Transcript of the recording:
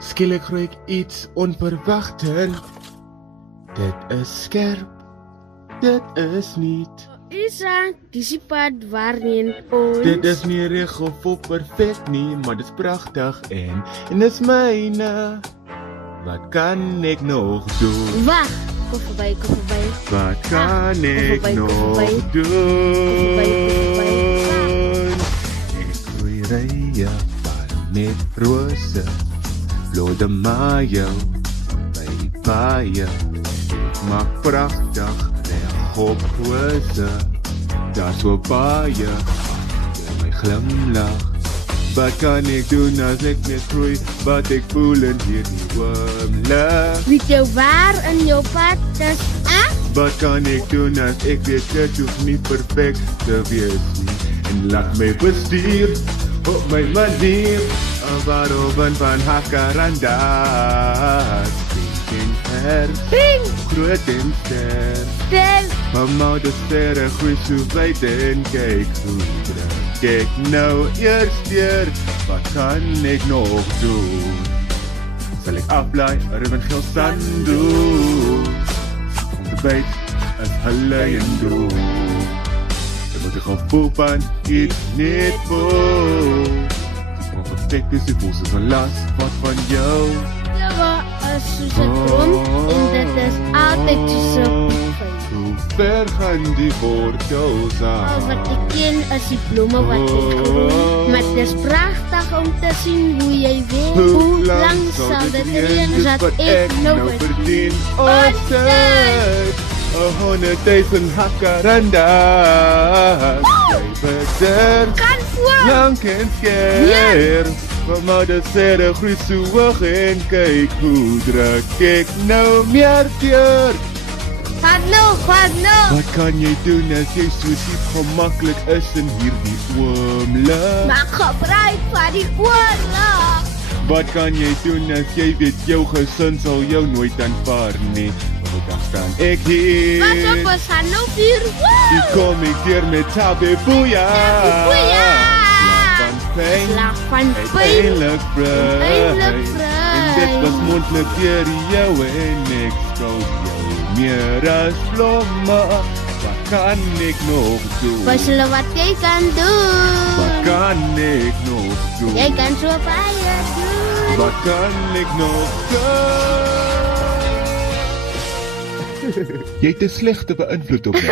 Skielik hoor ek iets onverwagter. Dit is skerp. Dit is niet. Isa, dis die pad waarheen ons... Dit is nie regel vol perfek nie, maar dit is pragtig en dis myne. Wat kan ek nog doen? Wag, kom verby. Wat kan ek kom nog verby. doen? verby. Ek groei rye van met rose, blode mayo, by die paaie. Ek maak pragtig reg op hose, daar so baie, in my glimlach. Wat kan ek doen as ek net groei, wat ek voel in hierdie oomlig? Weet jy waar in jou pad is, Wat kan ek doen as ek weet dit hoef nie perfek te wees nie? En laat my bestuur op my manier, waaroven van Hakarandas. Pink en Ping, groot en ster, stel, mamma de sterre groei so wyd en kyk hoe druk ek nou eers deur. Wat kan ek nog doen? Sal ek afblaai, ruim geel sandoe, om te byt as hulle en doen. Dan moet ek gaan voel van iets net voel. Dis onperfect is die voel soos 'n las wat van jou. Java is soos 'n droom en dit is altyd soos 'n Hoe ver gaan die wortels Al aan? wat ek ken is die blomme wat ek groen. Maar het is prachtig om te zien hoe jy weet. Hoe lang sal dit reën dat ek nou verdien? Ons Altyd 100,000 Hakarandas. Jy bederf kan voor! lank en skeer. Mamma de sterre groei so hoog en kyk hoe druk ek nou meer deur. Wat nou? Wat kan jy doen as jy so diep gemaklik is in hierdie oomlig? Maak gebruik van die oorlog. Wat kan jy doen as jy weet jou gesin sal jou nooit aanvaar nie? Want dan staan ek hier. Wat op ons gaan nou vier? Die kom ek deur met tabe boeia. Van pyn, Slag van pijn. uiteindelik Uiteindelik vry. vry. En dit was mondelik deur jou en ek skou jou meer as blomme. Wat kan ek nog doen? Wat hulle wat jy kan doen? Wat kan ek nog doen? Jy kan so baie doen. Wat kan ek nog doen? Jy het 'n slegte beïnvloed op my.